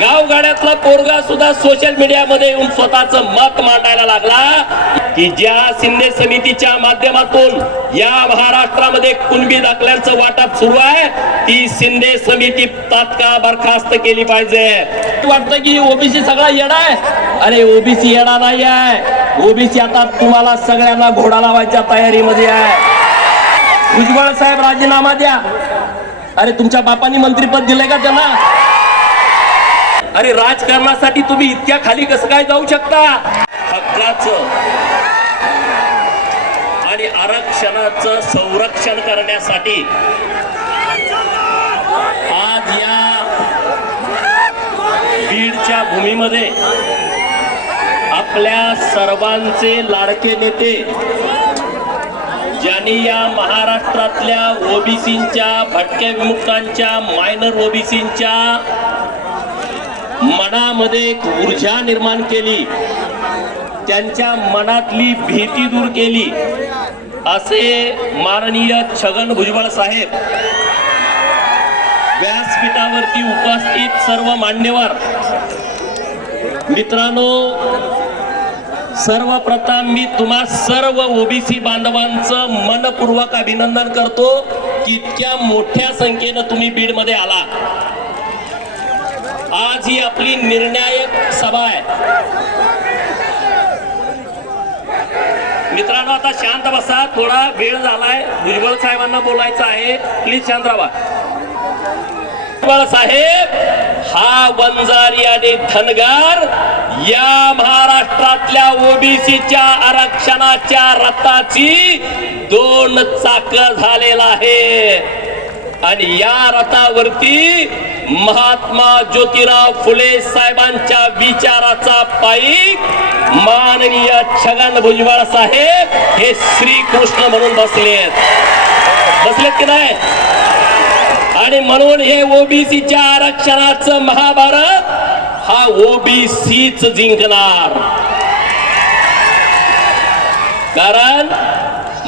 गावगाड्यातला पोरगा सुद्धा सोशल मीडियामध्ये येऊन स्वतःच मत मांडायला लागला. की ज्या शिंदे समितीच्या माध्यमातून या महाराष्ट्रामध्ये कुणबी दाखल्यांचं वाटप सुरू आहे ती शिंदे समिती तात्काळ बरखास्त केली पाहिजे. वाटतं की ओबीसी सगळा येडा आहे? अरे ओबीसी येडा नाही आहे. ओबीसी आता तुम्हाला सगळ्यांना घोडा लावायच्या तयारीमध्ये आहे. भुजबळ साहेब राजीनामा द्या. अरे तुमच्या बापांनी मंत्रीपद दिलंय का त्यांना? अरे राजकारणासाठी तुम्ही इतक्या खाली कसं काय जाऊ शकता? हक्काच. आणि आरक्षणाचं संरक्षण करण्यासाठी आज या बीडच्या भूमीमध्ये आपल्या सर्वांचे लाडके नेते ज्यांनी या महाराष्ट्रातल्या ओबीसींच्या भटक्या विमुक्तांच्या मायनर ओबीसींच्या मनामध्ये एक ऊर्जा निर्माण केली. त्यांच्या मनातली भीती दूर केली. असे माननीय छगन भुजबळ साहेब व्यासपीठावरती उपस्थित सर्व मान्यवर. मित्रांनो सर्वप्रथम मी तुम्हा सर्व ओबीसी बांधवांचं मनपूर्वक अभिनंदन करतो. की इतक्या मोठ्या संख्येनं तुम्ही बीडमध्ये आला. आज ही आपली निर्णायक सभा आहे. मित्रांनो आता शांत बसा. थोडा वेळ झालाय. भुजबळ साहेबांना बोलायचं आहे. प्लीज शांत राहा. भुजबळ साहेब हा वंजारी आणि धनगार या महाराष्ट्रातल्या ओबीसीच्या आरक्षणाच्या रथाची दोन चाक झालेला आहे. आणि या रथावरती महात्मा ज्योतिराव फुले साहेबांच्या विचाराचा पायी माननीय छगन भुजबळ साहेब हे श्रीकृष्ण म्हणून बसलेत. बसलेत की नाही? आणि म्हणून हे ओबीसीच्या आरक्षणाचं महाभारत हा ओबीसीच जिंकणार. कारण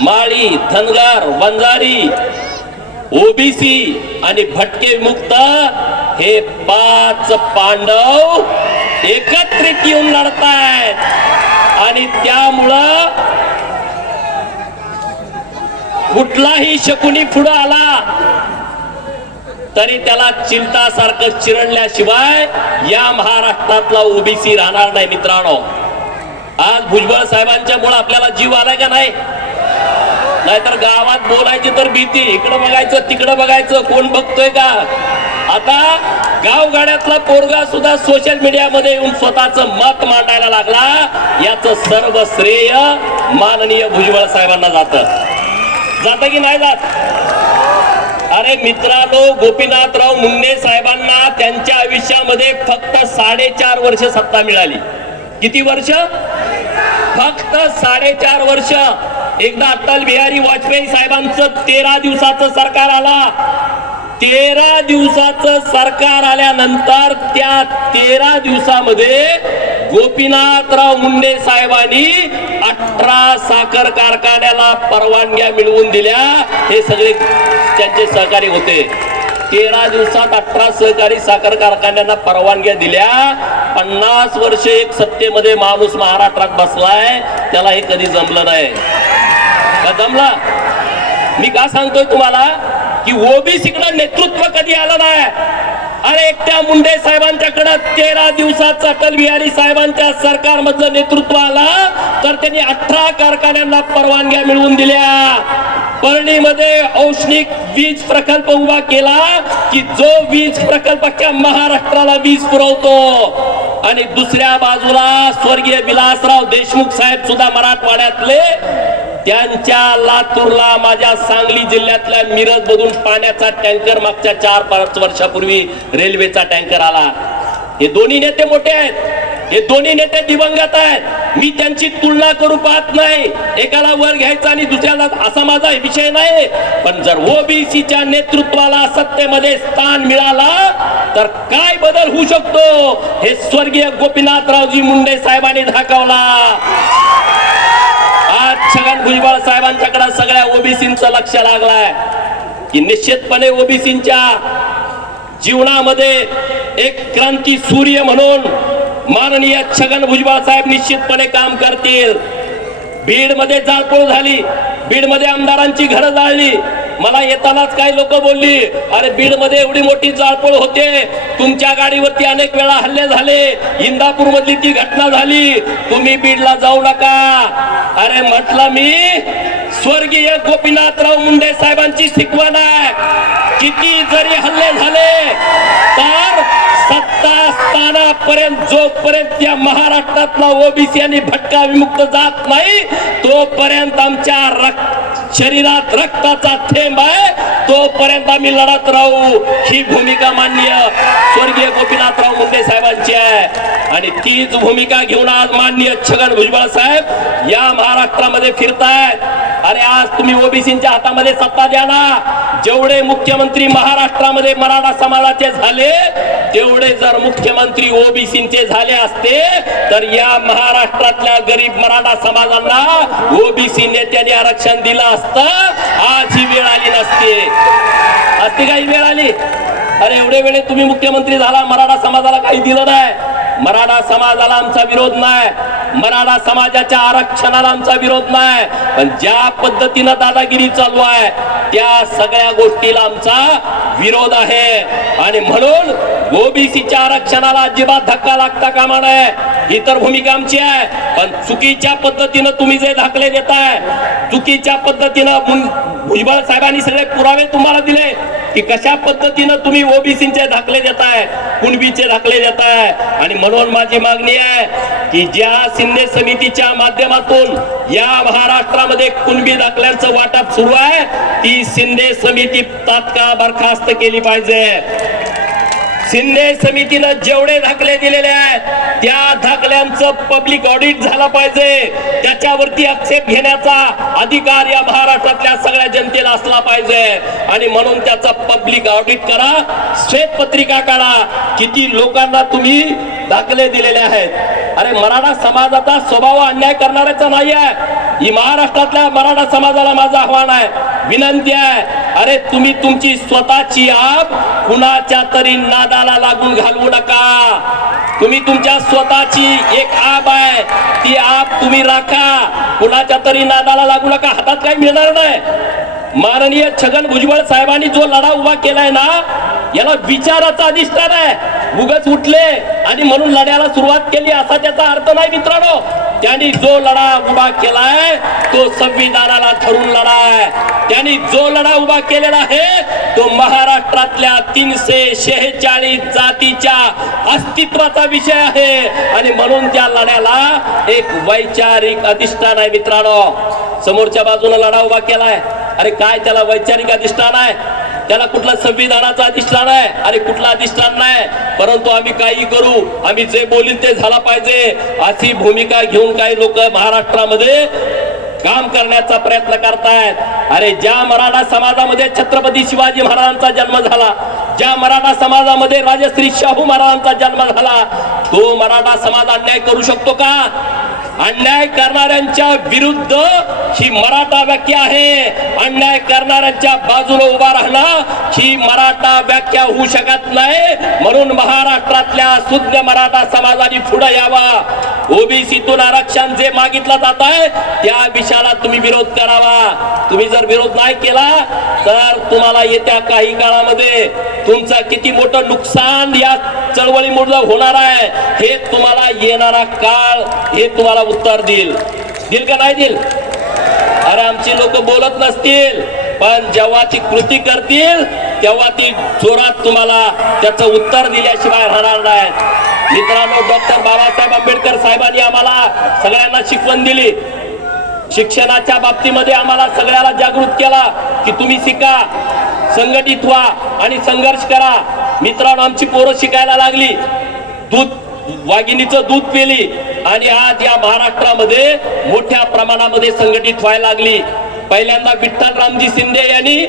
माळी धनगार वंजारी ओबीसी आणि भटके मुक्त हे पाच पांडव एकत्रित येऊन लढतायत. आणि त्यामुळं कुठलाही शकुनी पुढं आला तरी त्याला चिंतासारखं चिरडल्याशिवाय या महाराष्ट्रातला ओबीसी राहणार नाही मित्रांनो. आज भुजबळ साहेबांच्या मुळे आपल्याला जीव आलाय का नाही? नाहीतर गावात बोलायची तर भीती. इकडं बघायचं तिकडं बघायचं. कोण बघतोय का? आता गावगाड्यातला पोरगा सुद्धा सोशल मीडियामध्ये येऊन स्वतःच मत मांडायला लागला. याच सर्व श्रेय माननीय भुजबळ साहेबांना जात. जात की नाही जात? अरे मित्रांनो गोपीनाथराव मुंडे साहेबांना त्यांच्या आयुष्यामध्ये फक्त साडेचार वर्ष सत्ता मिळाली. किती वर्ष? फक्त साडेचार वर्ष. एकदा अटल बिहारी वाजपेयी साहेबांचं तेरा दिवसाचं सरकार आला. तेरा दिवसाचं सरकार आल्यानंतर त्या तेरा दिवसामध्ये गोपीनाथराव मुंडे साहेबांनी अठरा साखर कारखान्याला परवानग्या मिळवून दिल्या. हे सगळे त्यांचे सहकारी होते. तेरा दिवसात अठरा सहकारी साखर कारखान्यांना परवानग्या दिल्या. पन्नास वर्ष एक सत्तेमध्ये माणूस महाराष्ट्रात बसलाय. त्याला हे कधी जमलं नाही. का जमला. मी का सांगतोय तुम्हाला? की ओबीसीकडे नेतृत्व कधी आलं नाही? अरे एकट्या मुंडे साहेबांच्याकडे तेरा दिवसाचं अटल बिहारी साहेबांच्या सरकारमधलं नेतृत्व आलं तर त्यांनी अठरा कारखान्यांना परवानग्या मिळवून दिल्या. परळीमध्ये औष्णिक वीज प्रकल्प उभा केला की जो वीज प्रकल्पाच्या महाराष्ट्राला वीज पुरवतो. आणि दुसऱ्या बाजूला स्वर्गीय विलासराव देशमुख साहेब सुद्धा मराठवाड्यातले त्यांच्या लातूरला माझ्या सांगली जिल्ह्यातल्या मिरज मधून पाण्याचा टँकर मागच्या चार पाच वर्षापूर्वी रेल्वेचा टँकर आला. हे दोन्ही नेते मोठे आहेत. हे दोन्ही नेते दिवंगत आहेत. मी त्यांची तुलना करू पाहत नाही. एकाला वर घ्यायचा आणि दुसऱ्याला असा माझा विषय नाही. पण जर ओबीसीच्या नेतृत्वाला सत्तेमध्ये स्थान मिळाला तर काय बदल होऊ शकतो? हे स्वर्गीय गोपीनाथरावजी मुंडे साहेबांनी दाखवला. छगन भुजबळ साहेबांच्याकडे सगळ्या ओबीसींचं लक्ष लागलाय. की निश्चितपणे ओबीसींच्या जीवनामध्ये एक क्रांती सूर्य म्हणून माननीय छगन भुजबळ साहेब निश्चितपणे काम करतील. बीडमध्ये जाळपोळ झाली. बीडमध्ये आमदारांची घरं जाळली. मला येतानाच काही लोक बोलली? अरे बीडमध्ये एवढी मोठी जाळपोळ होते. तुमच्या गाडीवरती अनेक वेळा हल्ले झाले. इंदापूर मधली ती घटना झाली. तुम्ही बीडला जाऊ नका. अरे म्हटलं मी स्वर्गीय गोपीनाथराव मुंडे साहेबांची शिकवण आहे किती जरी हल्ले झाले तर सत्ता स्थानापर्यंत जोपर्यंत या महाराष्ट्रातला ओबीसी आणि भटका विमुक्त जात नाही तोपर्यंत आमच्या रक्त शरीरात रक्ताचा थेंब आहे. तोपर्यंत आम्ही लढत राहू. ही भूमिका मान्य स्वर्गीय गोपीनाथराव मुंडे साहेबांची आहे. आणि तीच भूमिका घेऊन आज माननीय छगन भुजबळ साहेब या महाराष्ट्रामध्ये फिरतायत. अरे आज तुम्ही ओबीसीच्या हातामध्ये सत्ता द्या ना. जेवढे मुख्यमंत्री महाराष्ट्रामध्ये मराठा समाजाचे झाले तेवढे जर मुख्यमंत्री ओबीसीचे झाले असते तर या महाराष्ट्रातल्या गरीब मराठा समाजांना ओबीसी नेत्याने आरक्षण दिलं असतं. आज ही वेळ आली नसते. असते काही वेळ आली? अरे एवढे वेळे तुम्ही मुख्यमंत्री झाला मराठा समाजाला काही दिलं नाही. मराठा समाजाला आमचा विरोध नाही. मराठा समाजाच्या आरक्षणाला आमचा विरोध नाही. पण ज्या पद्धतीनं दादागिरी चालू आहे त्या सगळ्या गोष्टीला आमचा विरोध आहे. आणि म्हणून ओबीसीच्या आरक्षणाला अजिबात धक्का लागता कामा नये. ही तर भूमिका आमची आहे. पण चुकीच्या पद्धतीनं तुम्ही जे दाखले देताय चुकीच्या पद्धतीनं भुजबळ साहेबांनी सगळे पुरावे तुम्हाला दिले. की कशा पद्धतीनं तुम्ही ओबीसीचे दाखले देताय कुणबीचे दाखले देताय? आणि म्हणून माझी मागणी आहे की ज्या शिंदे समितीच्या माध्यमातून या महाराष्ट्रामध्ये कुणबी दाखल्यांचं वाटप सुरू आहे ती शिंदे समिती तात्काळ बरखास्त केली पाहिजे. शिंदे समितीनं जेवढे दाखले दिलेले आहेत त्या दाखल्यांचं पब्लिक ऑडिट झाला पाहिजे. त्याच्यावरती आक्षेप घेण्याचा अधिकार या महाराष्ट्रातल्या सगळ्या जनतेला असला पाहिजे. आणि म्हणून त्याचा पब्लिक ऑडिट करा श्वेत पत्रिका काढा. किती लोकांना तुम्ही दाखले दिलेले आहेत. अरे मराठा समाजाचा स्वभाव अन्याय करणाऱ्याचा नाही आहे ही महाराष्ट्रातल्या मराठा समाजाला माझं आव्हान आहे. विनंती आहे. अरे तुम्ही तुमची स्वतःची आप कुणाच्या तरी नादाला लागून घालवू नका. तुम्ही तुमच्या स्वतःची एक आप आहे. ती आप तुम्ही राखा. कुणाच्या तरी नादाला लागू नका. हातात काही मिळणार नाही. माननीय छगन भुजबळ साहेबांनी जो लढा उभा केलाय ना याला विचाराचा अधिष्ठान आहे. उगच उठले आणि म्हणून लढ्याला सुरुवात केली असा त्याचा अर्थ नाही मित्रांनो. त्यांनी जो लढा उभा केलाय तो संविधानाला ठरून लढा आहे त्यांनी जो लढा उभा केलेला आहे तो महाराष्ट्रातल्या तीनशे शेहेचाळीस जातीच्या अस्तित्वाचा विषय आहे. आणि म्हणून त्या लढ्याला एक वैचारिक अधिष्ठान आहे मित्रांनो. समोरच्या बाजूला लढा उभा केलाय. अरे काय त्याला वैचारिक अधिष्ठान आहे? त्याला कुठला संविधानाचा अधिष्ठान आहे आणि कुठला अधिष्ठान नाही. परंतु आम्ही काही करू आम्ही जे बोलील ते झाला पाहिजे. अशी भूमिका घेऊन काही लोक महाराष्ट्रामध्ये काम करण्याचा प्रयत्न करतायत. अरे ज्या मराठा समाजामध्ये छत्रपती शिवाजी महाराजांचा जन्म झाला ज्या मराठा समाजामध्ये राजश्री शाहू महाराजांचा जन्म झाला तो मराठा समाज अन्याय करू शकतो का? अन्याय करणाऱ्यांच्या विरुद्ध ही मराठा व्याख्या आहे. अन्याय करणाऱ्यांच्या बाजूला उभा राहणं ही मराठा व्याख्या होऊ शकत नाही. म्हणून महाराष्ट्रातल्या शुद्ध मराठा समाजाने पुढे यावा. ओबीसीतून आरक्षण जे मागितलं जात आहे त्या विषयाला तुम्ही विरोध करावा. तुम्ही जर विरोध नाही केला तर तुम्हाला येत्या काही काळामध्ये तुमचं किती मोठं नुकसान या चळवळीमुळे होणार आहे हे तुम्हाला येणारा काळ हे तुम्हाला उत्तर देईल. दिल का नाही देईल? अरे आमची लोक बोलत नसतील पण जेव्हा ती कृती करतील तेव्हा ती जोरात तुम्हाला त्याचं उत्तर दिल्याशिवाय राहणार नाही. मित्रांनो डॉक्टर बाबासाहेब आंबेडकर साहेबांनी आम्हाला सगळ्यांना शिकवण दिली. शिक्षणाच्या बाबतीमध्ये आम्हाला सगळ्याला जागृत केला की तुम्ही शिका संघटित व्हा आणि संघर्ष करा. मित्रांनो आमची पोरं शिकायला लागली. दूध वाघिणीचं दूध पेली आणि आज या महाराष्ट्रामध्ये मोठ्या प्रमाणामध्ये संघटित व्हायला लागली. पहिल्यांदा विठ्ठल रामजी शिंदे यांनी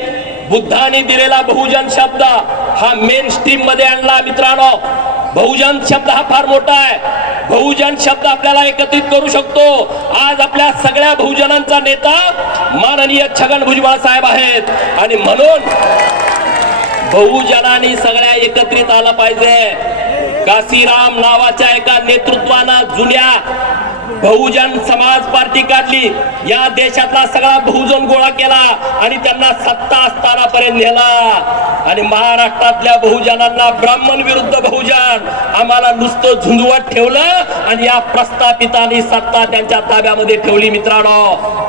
बुद्धाने दिलेला बहुजन शब्द हा मेन स्ट्रीममध्ये आणला मित्रांनो. बहुजन शब्द हा फार मोठा आहे. बहुजन शब्द आपल्याला एकत्रित करू शकतो. आज आपल्या सगळ्या बहुजनांचा नेता माननीय छगन भुजबळ साहेब आहेत. आणि म्हणून बहुजनांनी सगळ्या एकत्रित आलं पाहिजे. काशीराम नावाच्या एका नेतृत्वानं जुन्या बहुजन समाज पार्टी काढली. या देशातला सगळा बहुजन गोळा केला आणि त्यांना सत्ता स्थानापर्यंत नेला. आणि महाराष्ट्रातल्या बहुजनांना ब्राह्मण विरुद्ध बहुजन आम्हाला नुसतं झुंजवत ठेवलं आणि या प्रस्थापितांनी सत्ता त्यांच्या ताब्यामध्ये ठेवली मित्रांनो.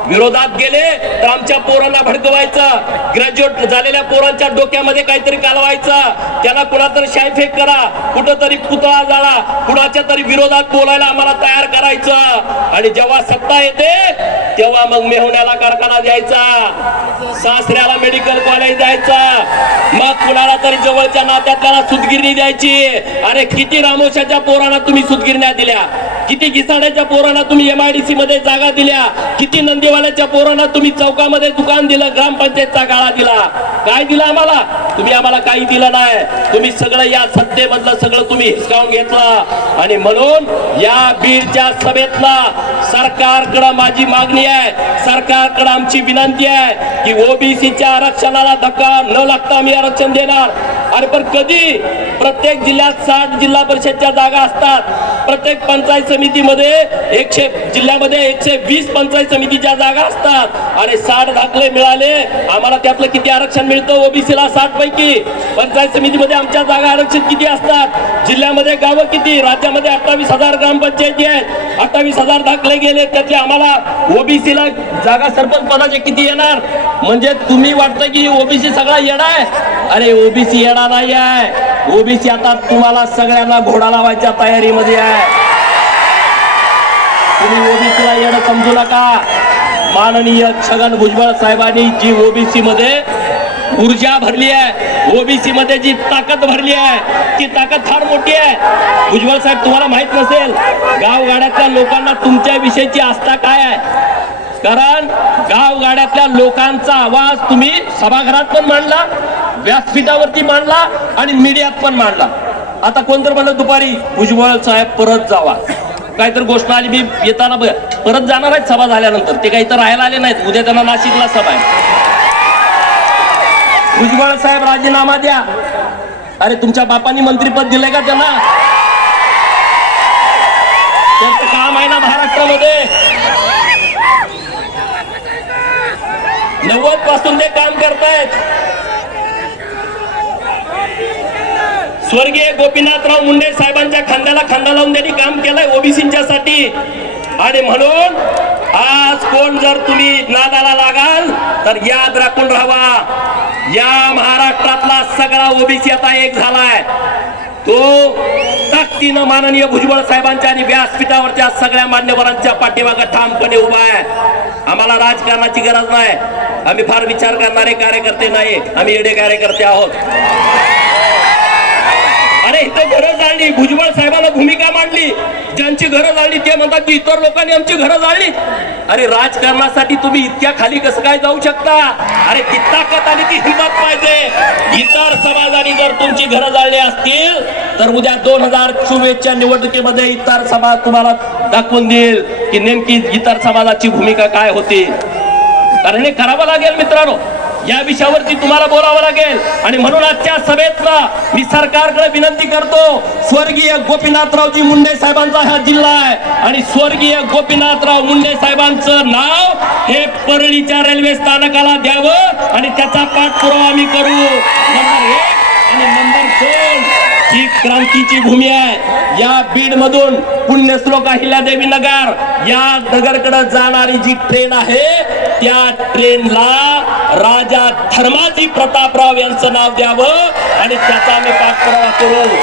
विरोधात गेले तर आमच्या पोरांना भडकवायचं. ग्रॅज्युएट झालेल्या पोरांच्या डोक्यामध्ये काहीतरी कालवायचं. त्याला कुणातरी शायफेक करा. कुठंतरी पुतळा जाळा. कुणाच्या तरी विरोधात बोलायला आम्हाला तयार करायचं. आणि जेव्हा सत्ता येते तेव्हा मग मेहुण्याला कारखाना द्यायचा सासऱ्याला मेडिकल कॉलेज द्यायचा. मग कुणाला तरी जवळच्या नात्यातल्याला सुतगिरणी द्यायची. अरे किती रामोशाच्या पोरांना तुम्ही सुतगिरण्या दिल्या? किती घिसाड्याच्या पोरांना तुम्ही एमआयडीसी मध्ये जागा दिल्या? किती नंदीवाल्याच्या पोरांना तुम्ही चौकामध्ये दुकान दिलं ग्रामपंचायतचा गाळा दिला? काय दिलं आम्हाला? तुम्ही आम्हाला काही दिलं नाही. तुम्ही सगळं या सत्तेमधलं सगळं तुम्ही हिसकावून घेतलं. आणि म्हणून या बीडच्या सभेत असला सरकारकडं माझी मागणी आहे. सरकारकडं आमची विनंती आहे की ओबीसीच्या आरक्षणाला धक्का न लागता आम्ही आरक्षण देणार. अरे पण कधी? प्रत्येक जिल्ह्यात साठ जिल्हा परिषदच्या जागा असतात. प्रत्येक पंचायत समितीमध्ये एकशे जिल्ह्यामध्ये एकशे वीस पंचायत समितीच्या जागा असतात. आणि साठ दाखले मिळाले आम्हाला त्यातलं किती आरक्षण मिळतं? ओबीसीला साठ पैकी. पंचायत समितीमध्ये आमच्या जागा आरक्षित किती असतात? जिल्ह्यामध्ये गावं किती? राज्यामध्ये अठ्ठावीस हजार ग्रामपंचायती आहेत. अठ्ठावीस हजार दाखले गेले त्यातले आम्हाला ओबीसीला जागा सरपंच पदाचे किती येणार? म्हणजे तुम्ही वाटतं की ओबीसी सगळा येणार? आहे अरे ओबीसी येणार नाही आहे ओबीसी आता तुम्हाला सगळ्यांना घोडा लावायच्या तयारीमध्ये आहे. तुम्ही ओबीसीला येणं समजू नका. माननीय छगन भुजबळ साहेबांनी जी ओबीसी मध्ये ऊर्जा भरली आहे ओबीसी मध्ये जी ताकद भरली आहे ती ताकद फार मोठी आहे. भुजबळ साहेब तुम्हाला माहीत नसेल गावगाड्यातल्या लोकांना तुमच्या विषयीची आस्था काय आहे? कारण गावगाड्यातल्या लोकांचा आवाज तुम्ही सभागृहात पण मांडला व्यासपीठावरती मांडला आणि मीडियात पण मांडला. आता कोणतर म्हणलं दुपारी भुजबळ साहेब परत जावा. काहीतरी गोष्ट आली मी येताना परत जाणार आहेत सभा झाल्यानंतर. ते काही तर राहायला आले नाहीत. उद्या त्यांना नाशिकला सभा आहे. भुजबळ साहेब राजीनामा द्या. अरे तुमच्या बापांनी मंत्रीपद दिलंय का त्यांना? त्यांचं काम आहे ना महाराष्ट्रामध्ये. नव्वदपासून ते काम करतायत. स्वर्गीय गोपीनाथराव मुंडे साहेबांच्या खांद्याला खांदा लावून त्यांनी काम केलंय ओबीसीच्या साठी आणि म्हणून आज कोण जर तुम्ही नादाला लागाल तर याद राखून राहावा. या महाराष्ट्रातला सगळा ओबीसी आता एक झालाय. तो ताकदीनं माननीय भुजबळ साहेबांच्या आणि व्यासपीठावरच्या सगळ्या मान्यवरांच्या पाठीमागं ठामपणे उभा आहे. आम्हाला राजकारणाची गरज नाही. आम्ही फार विचार करणारे कार्यकर्ते नाही. आम्ही एवढे कार्यकर्ते आहोत. अरे इथं घरं जाळली भुजबळ साहेबांना भूमिका मांडली. ज्यांची घरं जाळली ते म्हणतात की इतर लोकांनी आमची घरं जाळली अरे राजकारणासाठी तुम्ही इतक्या खाली कसं काय जाऊ शकता? अरे ती ताकद आणि ती हिंमत पाहिजे. इतर समाजाने जर तुमची घरं जाळली असतील तर उद्या दोन हजार चोवीसच्या निवडणुकीमध्ये इतर समाज तुम्हाला दाखवून देईल की नेमकी इतर समाजाची भूमिका काय होती. कारण हे करावं लागेल मित्रांनो. या विषयावरती तुम्हाला बोलावं लागेल. आणि म्हणून आजच्या सभेतला मी सरकारकडे विनंती करतो स्वर्गीय गोपीनाथरावजी मुंडे साहेबांचा हा जिल्हा आहे. आणि स्वर्गीय गोपीनाथराव मुंडे साहेबांचं नाव हे परळीच्या रेल्वे स्थानकाला द्यावं आणि त्याचा पाठपुरावा आम्ही करू. नंबर एक आणि नंबर दोन ही क्रांतीची भूमी आहे. या बीड मधून पुण्यश्लोक अहिल्यादेवी नगर या नगरकडे जाणारी जी ट्रेन आहे त्या ट्रेनला राजा धर्माजी प्रतापराव यांचं नाव द्यावं आणि त्याचा आम्ही पाठपुरावा करू.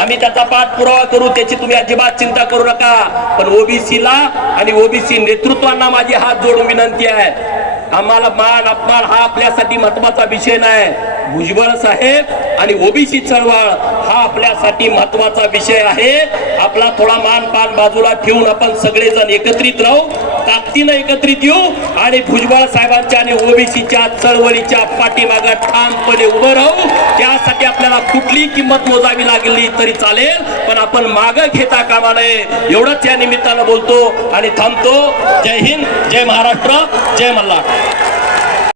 आम्ही त्याचा पाठपुरावा करू त्याची तुम्ही अजिबात चिंता करू नका. पण ओबीसीला आणि ओबीसी नेतृत्वांना माझी हात जोडून विनंती आहे. आम्हाला मान अपमान हा आपल्यासाठी महत्त्वाचा विषय नाही. भुजबळ साहेब आणि ओबीसी चळवळ हा आपल्यासाठी महत्त्वाचा विषय आहे. आपला थोडा मान पान बाजूला ठेवून आपण सगळेजण एकत्रित राहू. ताकदीनं एकत्रित येऊ आणि भुजबळ साहेबांच्या आणि ओबीसीच्या चळवळीच्या पाठीमागे ठामपणे उभं राहू. त्यासाठी आपल्याला कुठली किंमत मोजावी लागली तरी चालेल पण आपण माग घेता कामा नये. एवढंच या निमित्तानं बोलतो आणि थांबतो. जय हिंद जय महाराष्ट्र जय मल्हार.